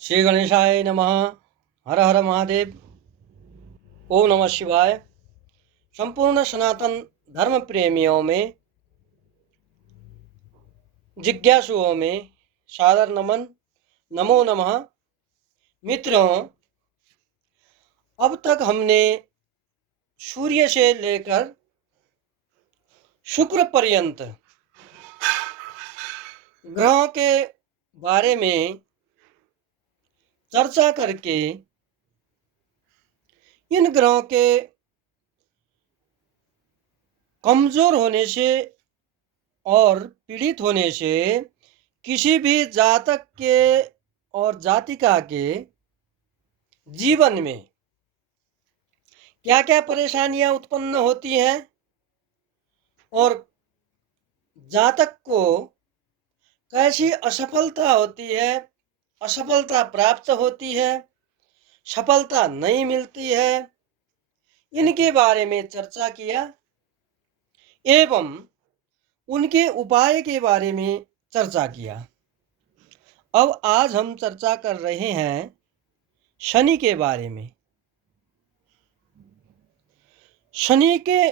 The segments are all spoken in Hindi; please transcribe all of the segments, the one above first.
श्री गणेशाय नमः। हर हर महादेव। ओम नमः शिवाय। संपूर्ण सनातन धर्म प्रेमियों में, जिज्ञासुओं में सादर नमन। नमो नमः। मित्रों, अब तक हमने सूर्य से लेकर शुक्र पर्यंत ग्रहों के बारे में चर्चा करके इन ग्रहों के कमजोर होने से और पीड़ित होने से किसी भी जातक के और जातिका के जीवन में क्या क्या परेशानियां उत्पन्न होती हैं और जातक को कैसी असफलता होती है, असफलता प्राप्त होती है, सफलता नहीं मिलती है, इनके बारे में चर्चा किया एवं उनके उपाय के बारे में चर्चा किया। अब आज हम चर्चा कर रहे हैं शनि के बारे में। शनि के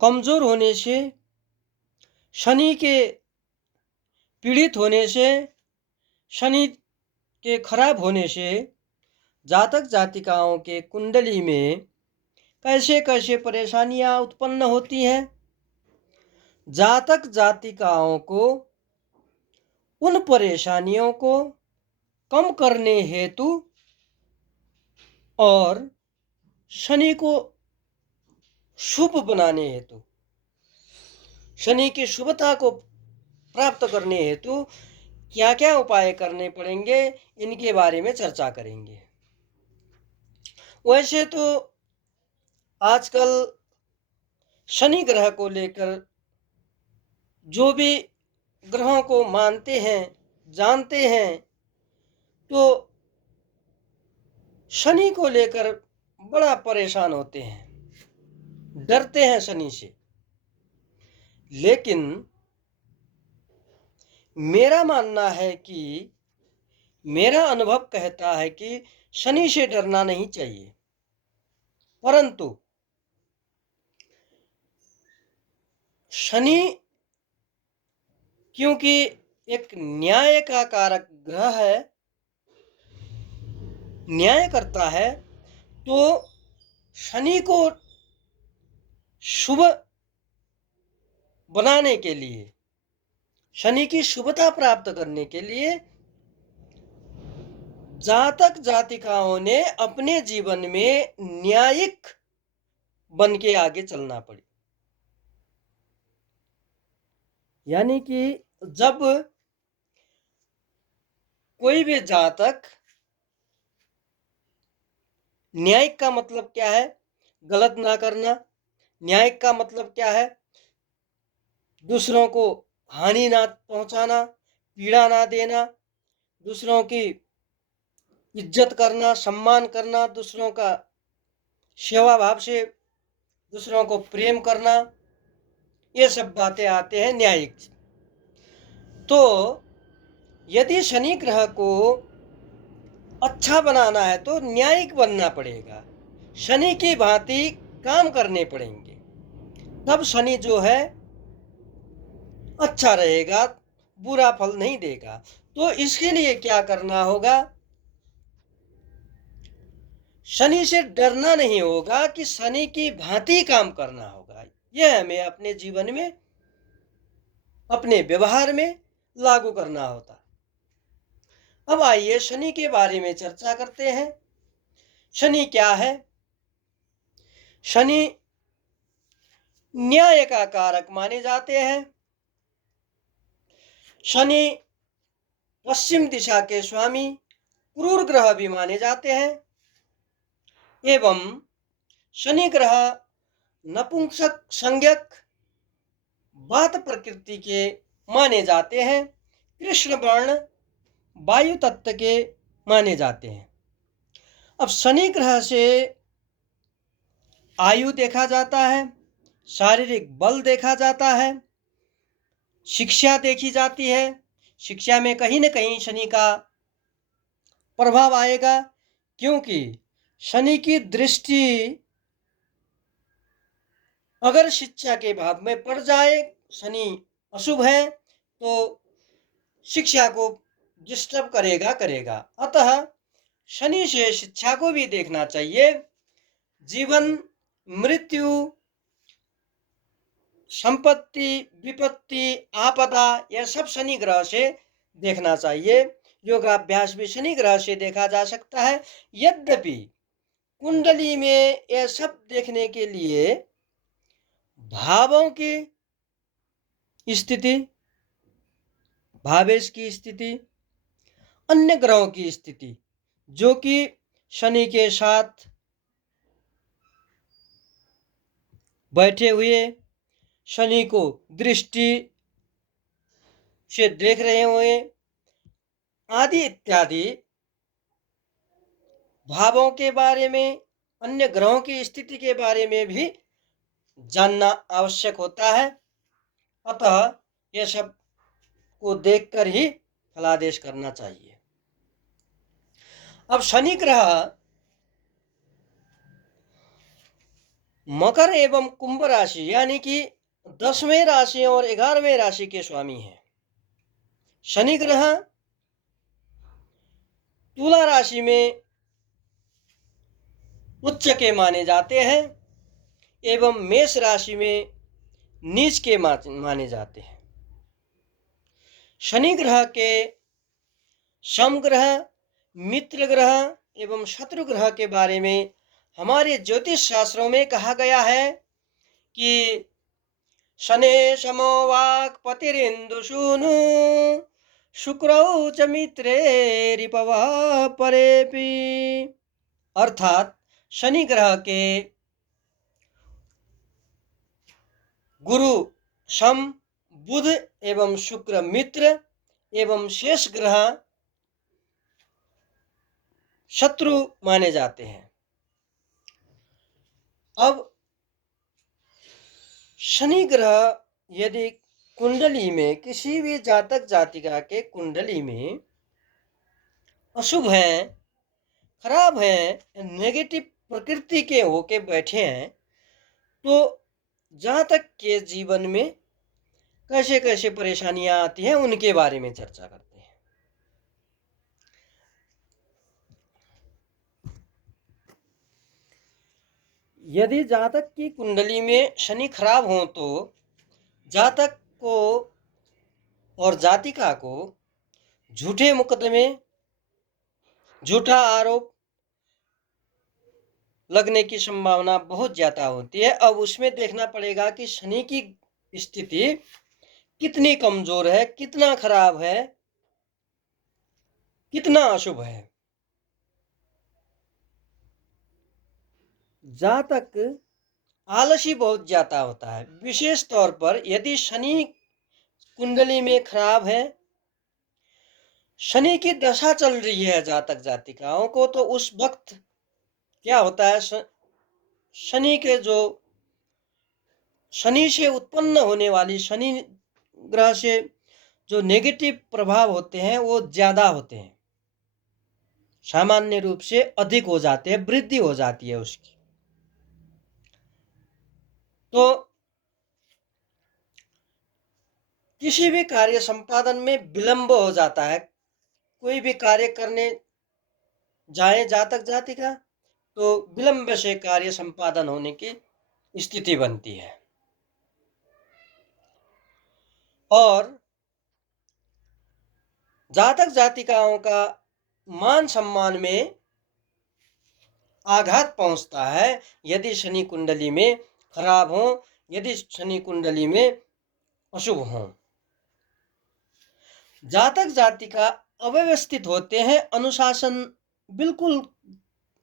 कमजोर होने से, शनि के पीड़ित होने से, शनि के खराब होने से जातक जातिकाओं के कुंडली में कैसे कैसे परेशानियां उत्पन्न होती हैं। जातक जातिकाओं को उन परेशानियों को कम करने हेतु और शनि को शुभ बनाने हेतु, शनि की शुभता को प्राप्त करने हेतु क्या क्या उपाय करने पड़ेंगे, इनके बारे में चर्चा करेंगे। वैसे तो आजकल शनि ग्रह को लेकर जो भी ग्रहों को मानते हैं, जानते हैं, तो शनि को लेकर बड़ा परेशान होते हैं, डरते हैं शनि से। लेकिन मेरा मानना है कि, मेरा अनुभव कहता है कि शनि से डरना नहीं चाहिए, परंतु शनि क्योंकि एक न्याय का कारक ग्रह है, न्याय करता है, तो शनि को शुभ बनाने के लिए, शनि की शुभता प्राप्त करने के लिए जातक जातिकाओं ने अपने जीवन में न्यायिक बन के आगे चलना पड़ी। यानी कि जब कोई भी जातक, न्यायिक का मतलब क्या है? गलत ना करना। न्यायिक का मतलब क्या है? दूसरों को हानि ना पहुंचाना, पीड़ा ना देना, दूसरों की इज्जत करना, सम्मान करना, दूसरों का सेवा भाव से दूसरों को प्रेम करना, ये सब बातें आते हैं न्यायिक। तो यदि शनि ग्रह को अच्छा बनाना है तो न्यायिक बनना पड़ेगा, शनि की भांति काम करने पड़ेंगे, तब शनि जो है अच्छा रहेगा, बुरा फल नहीं देगा। तो इसके लिए क्या करना होगा? शनि से डरना नहीं होगा कि शनि की भांति काम करना होगा। यह हमें अपने जीवन में, अपने व्यवहार में लागू करना होता। अब आइए शनि के बारे में चर्चा करते हैं। शनि क्या है? शनि न्याय का कारक माने जाते हैं। शनि पश्चिम दिशा के स्वामी क्रूर ग्रह भी माने जाते हैं एवं शनि ग्रह नपुंसक संज्ञक वात प्रकृति के माने जाते हैं, कृष्ण वर्ण वायु तत्व के माने जाते हैं। अब शनि ग्रह से आयु देखा जाता है, शारीरिक बल देखा जाता है, शिक्षा देखी जाती है, शिक्षा में कहीं न कहीं शनि का प्रभाव आएगा, क्योंकि शनि की दृष्टि अगर शिक्षा के भाव में पड़ जाए, शनि अशुभ है, तो शिक्षा को डिस्टर्ब करेगा। अतः शनि से शिक्षा को भी देखना चाहिए। जीवन, मृत्यु, संपत्ति, विपत्ति, आपदा, यह सब शनि ग्रह से देखना चाहिए। योगाभ्यास भी शनि ग्रह से देखा जा सकता है। यद्यपि कुंडली में यह सब देखने के लिए भावों की स्थिति, भावेश की स्थिति, अन्य ग्रहों की स्थिति, जो कि शनि के साथ बैठे हुए, शनि को दृष्टि से देख रहे हुए, आदि इत्यादि भावों के बारे में, अन्य ग्रहों की स्थिति के बारे में भी जानना आवश्यक होता है। अतः यह सब को देखकर ही फलादेश करना चाहिए। अब शनि ग्रह मकर एवं कुंभ राशि यानी कि 10वें राशि और 11वें राशि के स्वामी हैं। शनि ग्रह तुला राशि में उच्च के माने जाते हैं एवं मेष राशि में नीच के माने जाते हैं। शनि ग्रह के समग्रह, मित्र ग्रह एवं शत्रु ग्रह के बारे में हमारे ज्योतिष शास्त्रों में कहा गया है कि शने समो वाक् पतिरिन्दुसूनु शुक्रौ च मित्रे रिपवः परेपि। अर्थात शनि ग्रह के गुरु शम, बुध एवं शुक्र मित्र एवं शेष ग्रह शत्रु माने जाते हैं। अब शनि ग्रह यदि कुंडली में, किसी भी जातक जातिका के कुंडली में अशुभ है, खराब है, नेगेटिव प्रकृति के होके बैठे हैं, तो जातक के जीवन में कैसे कैसे परेशानियां आती हैं, उनके बारे में चर्चा करते हैं। यदि जातक की कुंडली में शनि खराब हो तो जातक को और जातिका को झूठे मुकदमे, झूठा आरोप लगने की संभावना बहुत ज्यादा होती है। अब उसमें देखना पड़ेगा कि शनि की स्थिति कितनी कमजोर है, कितना खराब है, कितना अशुभ है। जातक आलसी बहुत ज्यादा होता है। विशेष तौर पर यदि शनि कुंडली में खराब है, शनि की दशा चल रही है जातक जातिकाओं को, तो उस वक्त क्या होता है, शनि के जो शनि से उत्पन्न होने वाली, शनि ग्रह से जो नेगेटिव प्रभाव होते हैं वो ज्यादा होते हैं, सामान्य रूप से अधिक हो जाते हैं, वृद्धि हो जाती है उसकी। तो किसी भी कार्य संपादन में विलंब हो जाता है। कोई भी कार्य करने जाए जातक जातिका, तो विलंब से कार्य संपादन होने की स्थिति बनती है। और जातक जातिकाओं का मान सम्मान में आघात पहुंचता है यदि शनि कुंडली में खराब हो, यदि शनि कुंडली में अशुभ हो। जातक जातिका अव्यवस्थित होते हैं, अनुशासन बिल्कुल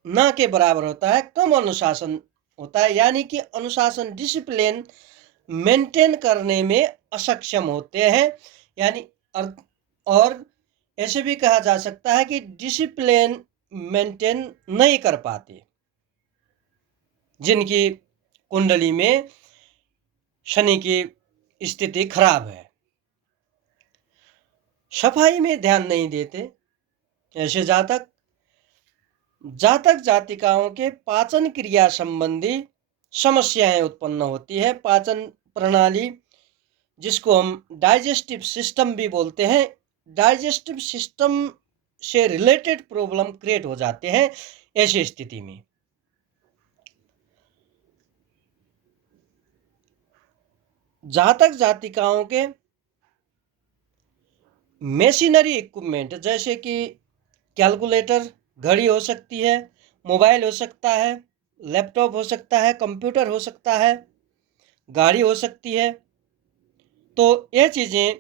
ना के बराबर होता है, कम अनुशासन होता है, यानी कि अनुशासन, डिसिप्लिन मेंटेन करने में असक्षम होते हैं। यानी और ऐसे भी कहा जा सकता है कि डिसिप्लिन मेंटेन नहीं कर पाते जिनकी कुंडली में शनि की स्थिति खराब है। सफाई में ध्यान नहीं देते, ऐसे जातक जातिकाओं के पाचन क्रिया संबंधी समस्याएं उत्पन्न होती है। पाचन प्रणाली, जिसको हम डाइजेस्टिव सिस्टम भी बोलते हैं, डाइजेस्टिव सिस्टम से रिलेटेड प्रॉब्लम क्रिएट हो जाते हैं ऐसी स्थिति में। जातक जातिकाओं के मशीनरी इक्विपमेंट जैसे कि कैलकुलेटर, घड़ी हो सकती है, मोबाइल हो सकता है, लैपटॉप हो सकता है, कंप्यूटर हो सकता है, गाड़ी हो सकती है, तो ये चीज़ें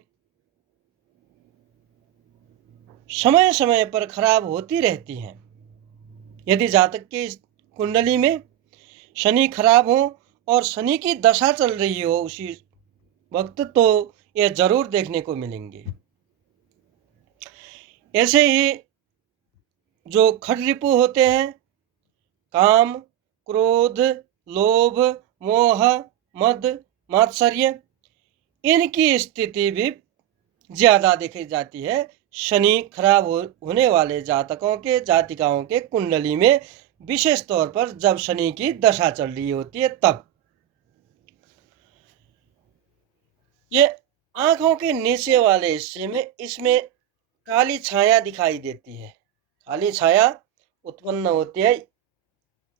समय समय पर खराब होती रहती हैं। यदि जातक की कुंडली में शनि खराब हो और शनि की दशा चल रही हो उसी वक्त, तो ये जरूर देखने को मिलेंगे। ऐसे ही जो खडरिपु होते हैं, काम, क्रोध, लोभ, मोह, मद, मात्सर्य, इनकी स्थिति भी ज्यादा देखी जाती है शनि खराब होने वाले जातकों के, जातिकाओं के कुंडली में, विशेष तौर पर जब शनि की दशा चल रही होती है तब। ये आंखों के नीचे वाले हिस्से में इसमें काली छाया दिखाई देती है, काली छाया उत्पन्न होती है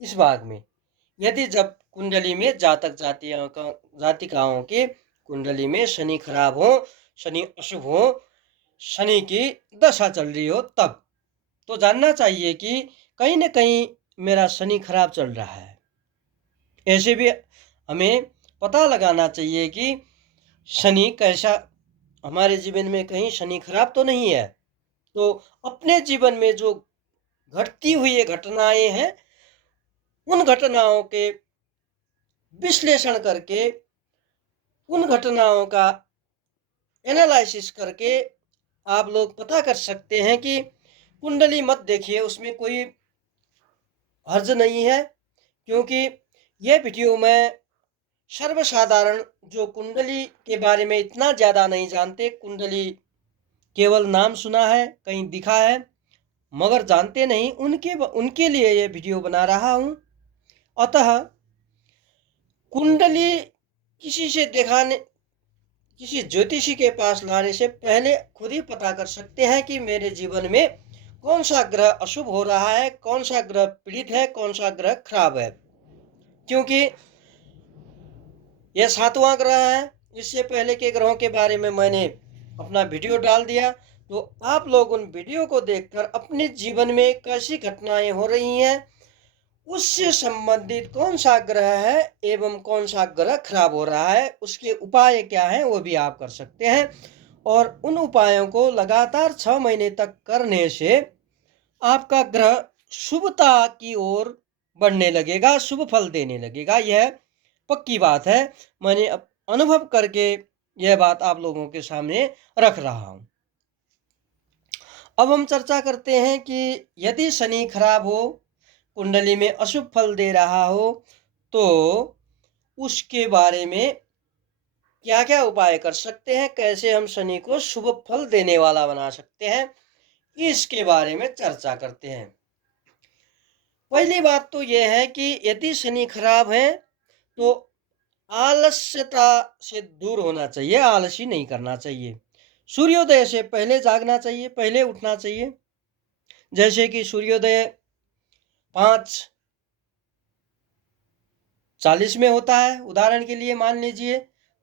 इस भाग में। यदि जब कुंडली में जातिकाओं की कुंडली में शनि खराब हो, शनि अशुभ हो, शनि की दशा चल रही हो तब, तो जानना चाहिए कि कहीं न कहीं मेरा शनि खराब चल रहा है। ऐसे भी हमें पता लगाना चाहिए कि शनि कैसा, हमारे जीवन में कहीं शनि खराब तो नहीं है। तो अपने जीवन में जो घटती हुई घटनाएं हैं, उन घटनाओं के विश्लेषण करके, उन घटनाओं का एनालिसिस करके आप लोग पता कर सकते हैं कि कुंडली मत देखिए, उसमें कोई हर्ज नहीं है, क्योंकि यह वीडियो मैं सर्वसाधारण जो कुंडली के बारे में इतना ज़्यादा नहीं जानते, कुंडली केवल नाम सुना है, कहीं दिखा है, मगर जानते नहीं, उनके लिए यह वीडियो बना रहा हूँ। अतः कुंडली किसी से दिखाने, किसी ज्योतिषी के पास लाने से पहले खुद ही पता कर सकते हैं कि मेरे जीवन में कौन सा ग्रह अशुभ हो रहा है, कौन सा ग्रह पीड़ित है, कौन सा ग्रह खराब है। क्योंकि यह 7वां ग्रह है। इससे पहले के ग्रहों के बारे में मैंने अपना वीडियो डाल दिया, तो आप लोग उन वीडियो को देखकर अपने जीवन में कैसी घटनाएं हो रही हैं, उससे संबंधित कौन सा ग्रह है एवं कौन सा ग्रह खराब हो रहा है, उसके उपाय क्या हैं, वो भी आप कर सकते हैं। और उन उपायों को लगातार 6 महीने तक करने से आपका ग्रह शुभता की ओर बढ़ने लगेगा, शुभ फल देने लगेगा। यह पक्की बात है, मैंने अनुभव करके यह बात आप लोगों के सामने रख रहा हूं। अब हम चर्चा करते हैं कि यदि शनि खराब हो, कुंडली में अशुभ फल दे रहा हो, तो उसके बारे में क्या क्या उपाय कर सकते हैं, कैसे हम शनि को शुभ फल देने वाला बना सकते हैं, इसके बारे में चर्चा करते हैं। पहली बात तो यह है कि यदि शनि खराब है तो आलस्यता से दूर होना चाहिए, आलसी नहीं करना चाहिए। सूर्योदय से पहले जागना चाहिए, पहले उठना चाहिए। जैसे कि सूर्योदय 5:40 में होता है, उदाहरण के लिए मान लीजिए,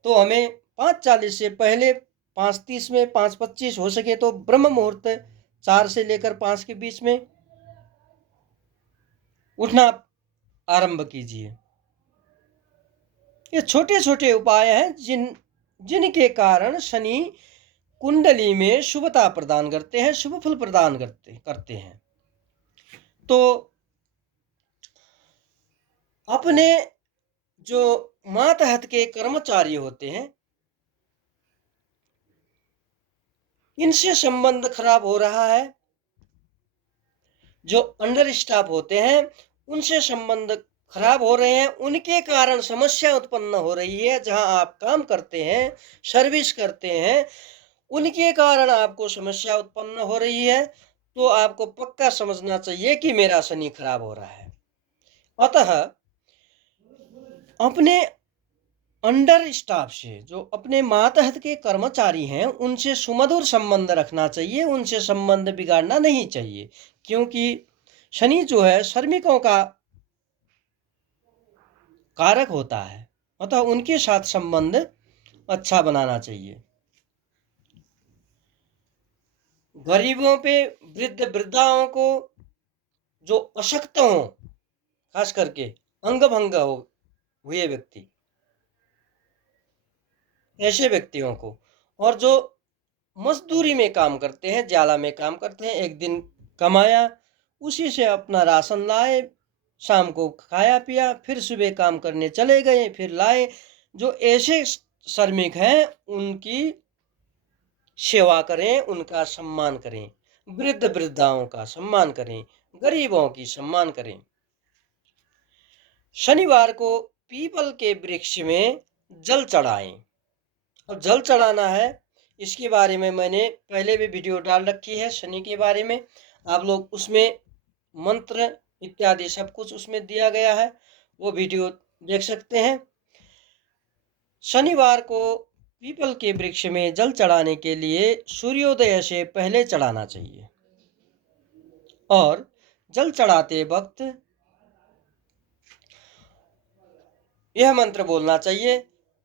तो हमें 5:40 से पहले, 5:30 में, 5:25 हो सके तो ब्रह्म मुहूर्त 4 से लेकर 5 के बीच में उठना आरंभ कीजिए। ये छोटे छोटे उपाय हैं जिनके कारण शनि कुंडली में शुभता प्रदान करते हैं, शुभ फल प्रदान करते हैं। तो अपने जो मातहत के कर्मचारी होते हैं, इनसे संबंध खराब हो रहा है, जो अंडर स्टाफ होते हैं उनसे संबंध खराब हो रहे हैं, उनके कारण समस्या उत्पन्न हो रही है। जहां आप काम करते हैं, सर्विस करते हैं, उनके कारण आपको समस्या उत्पन्न हो रही है, तो आपको पक्का समझना चाहिए कि मेरा शनि खराब हो रहा है। अतः अपने अंडर स्टाफ से, जो अपने मातहत के कर्मचारी हैं, उनसे सुमधुर संबंध रखना चाहिए, उनसे संबंध बिगाड़ना नहीं चाहिए, क्योंकि शनि जो है श्रमिकों का कारक होता है। अतः उनके साथ संबंध अच्छा बनाना चाहिए। गरीबों पे, वृद्ध वृद्धाओं को, जो अशक्त हों, खास करके अंग भंग हो हुए व्यक्ति, ऐसे व्यक्तियों को, और जो मजदूरी में काम करते हैं, जाला में काम करते हैं, एक दिन कमाया, उसी से अपना राशन लाए, शाम को खाया पिया, फिर सुबह काम करने चले गए, फिर लाए, जो ऐसे श्रमिक हैं उनकी सेवा करें, उनका सम्मान करें, वृद्ध वृद्धाओं का सम्मान करें, गरीबों की सम्मान करें। शनिवार को पीपल के वृक्ष में जल चढ़ाएं। अब जल चढ़ाना है, इसके बारे में मैंने पहले भी वीडियो डाल रखी है शनि के बारे में, आप लोग उसमें मंत्र इत्यादि सब कुछ उसमें दिया गया है, वो वीडियो देख सकते हैं। शनिवार को पीपल के वृक्ष में जल चढ़ाने के लिए सूर्योदय से पहले चढ़ाना चाहिए, और जल चढ़ाते वक्त यह मंत्र बोलना चाहिए,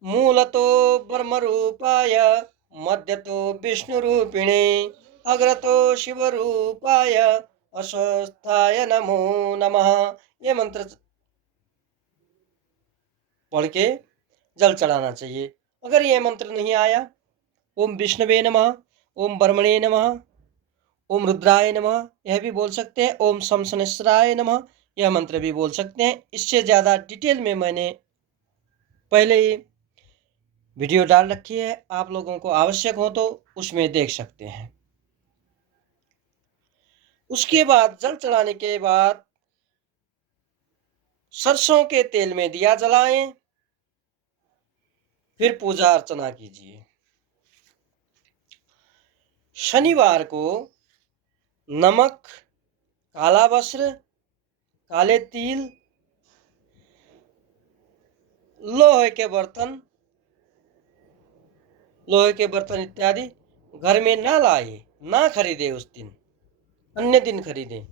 मूलतो ब्रह्मरूपाय, मध्यतो विष्णुरूपिणे, अग्रतो शिवरूपाय, अश्वस्थाय नमो नमः। यह मंत्र पढ़ के जल चढ़ाना चाहिए। अगर यह मंत्र नहीं आया, ओम विष्णवे नमः, ओम ब्रह्मणे नमः, ओम रुद्राय नमः, यह भी बोल सकते हैं, ओम शम शनैश्चराय नमः, यह मंत्र भी बोल सकते हैं। इससे ज़्यादा डिटेल में मैंने पहले ही वीडियो डाल रखी है, आप लोगों को आवश्यक हो तो उसमें देख सकते हैं। उसके बाद जल चढ़ाने के बाद सरसों के तेल में दिया जलाएं, फिर पूजा अर्चना कीजिए। शनिवार को नमक, काला वस्त्र, काले तिल, लोहे के बर्तन इत्यादि घर में ना लाए, ना खरीदे, उस दिन अन्य दिन खरीदें।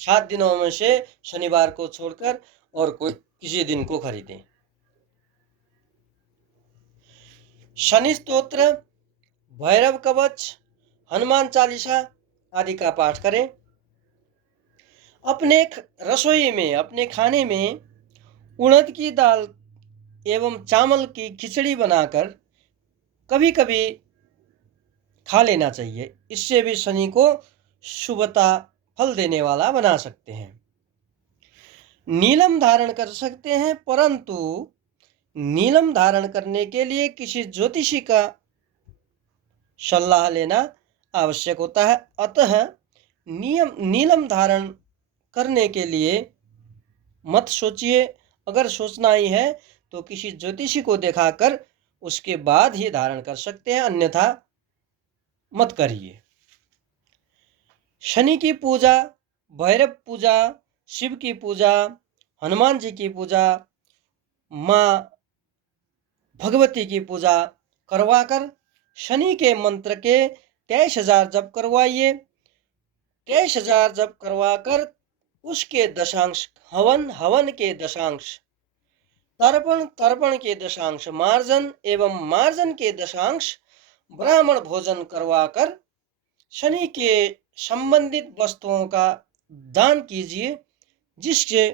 7 दिनों में से शनिवार को छोड़कर और कोई किसी दिन को खरीदें। शनि स्तोत्र, भैरव कवच, हनुमान चालीसा आदि का पाठ करें। अपने रसोई में, अपने खाने में उड़द की दाल एवं चावल की खिचड़ी बनाकर कभी कभी खा लेना चाहिए, इससे भी शनि को शुभता फल देने वाला बना सकते हैं। नीलम धारण कर सकते हैं, परंतु नीलम धारण करने के लिए किसी ज्योतिषी का सलाह लेना आवश्यक होता है। अतः नीलम धारण करने के लिए मत सोचिए, अगर सोचना ही है तो किसी ज्योतिषी को दिखाकर उसके बाद ही धारण कर सकते हैं, अन्यथा मत करिए। शनि की पूजा, भैरव पूजा, शिव की पूजा, हनुमान जी की पूजा, माँ भगवती की पूजा करवाकर शनि के मंत्र के 23,000 जप करवाइए। 23,000 जप करवाकर उसके दशांश, हवन के दशांश, तर्पण के दशांश, मार्जन एवं मार्जन के दशांश ब्राह्मण भोजन करवाकर शनि के संबंधित वस्तुओं का दान कीजिए, जिससे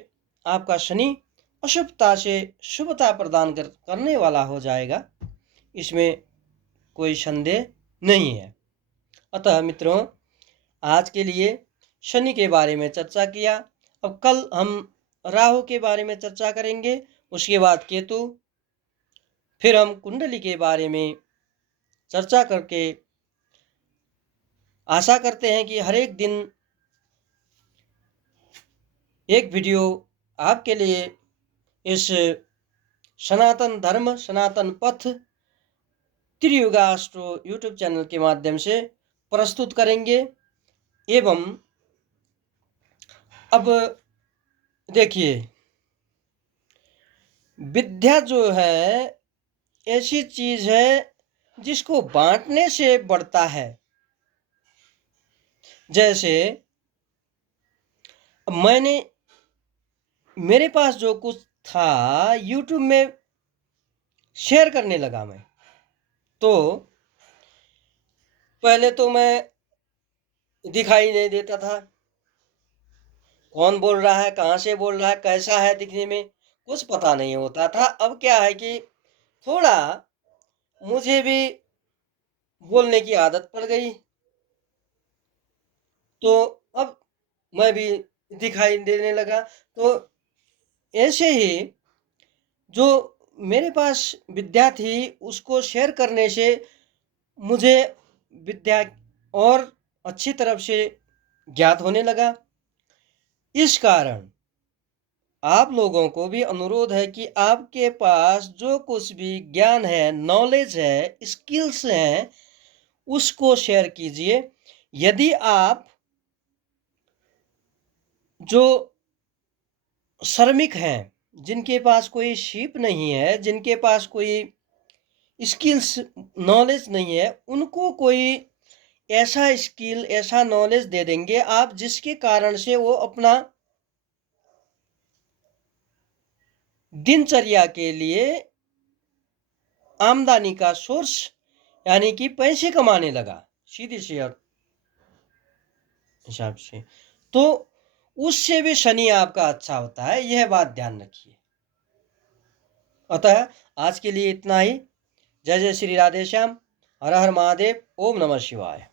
आपका शनि अशुभता से शुभता प्रदान करने वाला हो जाएगा, इसमें कोई संदेह नहीं है। अतः मित्रों, आज के लिए शनि के बारे में चर्चा किया। अब कल हम राहु के बारे में चर्चा करेंगे, उसके बाद केतु, फिर हम कुंडली के बारे में चर्चा करके आशा करते हैं कि हर एक दिन एक वीडियो आपके लिए इस सनातन धर्म, सनातन पथ त्रियुगा एस्ट्रो यूट्यूब चैनल के माध्यम से प्रस्तुत करेंगे। एवं अब देखिए, विद्या जो है ऐसी चीज है जिसको बांटने से बढ़ता है। जैसे मैंने मेरे पास जो कुछ था यूट्यूब में शेयर करने लगा मैं। तो पहले तो मैं दिखाई नहीं देता था, कौन बोल रहा है, कहाँ से बोल रहा है, कैसा है दिखने में, कुछ पता नहीं होता था। अब क्या है कि थोड़ा मुझे भी बोलने की आदत पड़ गई, तो अब मैं भी दिखाई देने लगा। तो ऐसे ही जो मेरे पास विद्या थी उसको शेयर करने से मुझे विद्या और अच्छी तरफ से ज्ञात होने लगा। इस कारण आप लोगों को भी अनुरोध है कि आपके पास जो कुछ भी ज्ञान है, नॉलेज है, स्किल्स हैं, उसको शेयर कीजिए। यदि आप जो श्रमिक हैं, जिनके पास कोई शिप नहीं है, जिनके पास कोई स्किल्स नॉलेज नहीं है, उनको कोई ऐसा स्किल, ऐसा नॉलेज दे देंगे आप, जिसके कारण से वो अपना दिनचर्या के लिए आमदनी का सोर्स यानी कि पैसे कमाने लगा, सीधी सी हिसाब से। तो उससे भी शनि आपका अच्छा होता है, यह बात ध्यान रखिए। अतः आज के लिए इतना ही। जय जय श्री राधे श्याम। हर हर महादेव। ओम नमः शिवाय।